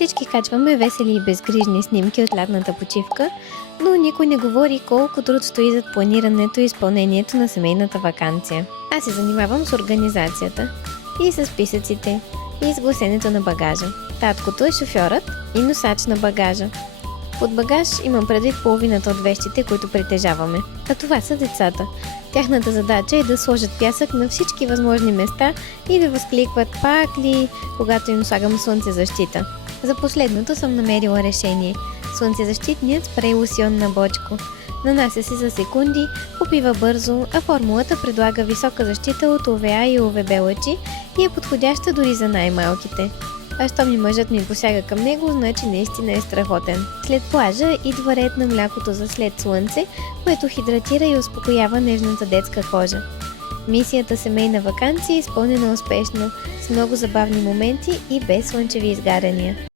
Всички качваме весели и безгрижни снимки от лятната почивка, но никой не говори колко труд стои зад планирането и изпълнението на семейната ваканция. Аз се занимавам с организацията и с списъците и с гласенето на багажа. Таткото е шофьорът и носач на багажа. Под багаж имам предвид половината от вещите, които притежаваме, а това са децата. Тяхната задача е да сложат пясък на всички възможни места и да възкликват пак ли, когато им слагам слънцезащита. За последното съм намерила решение. Слънцезащитният спрей лосьон на Бочко. Нанася се за секунди, попива бързо, а формулата предлага висока защита от УВА и УВБ лъчи и е подходяща дори за най-малките. А щом и мъжът ми посяга към него, значи наистина е страхотен. След плажа идва ред на млякото за след слънце, което хидратира и успокоява нежната детска кожа. Мисията семейна ваканция е изпълнена успешно, с много забавни моменти и без слънчеви изгаряния.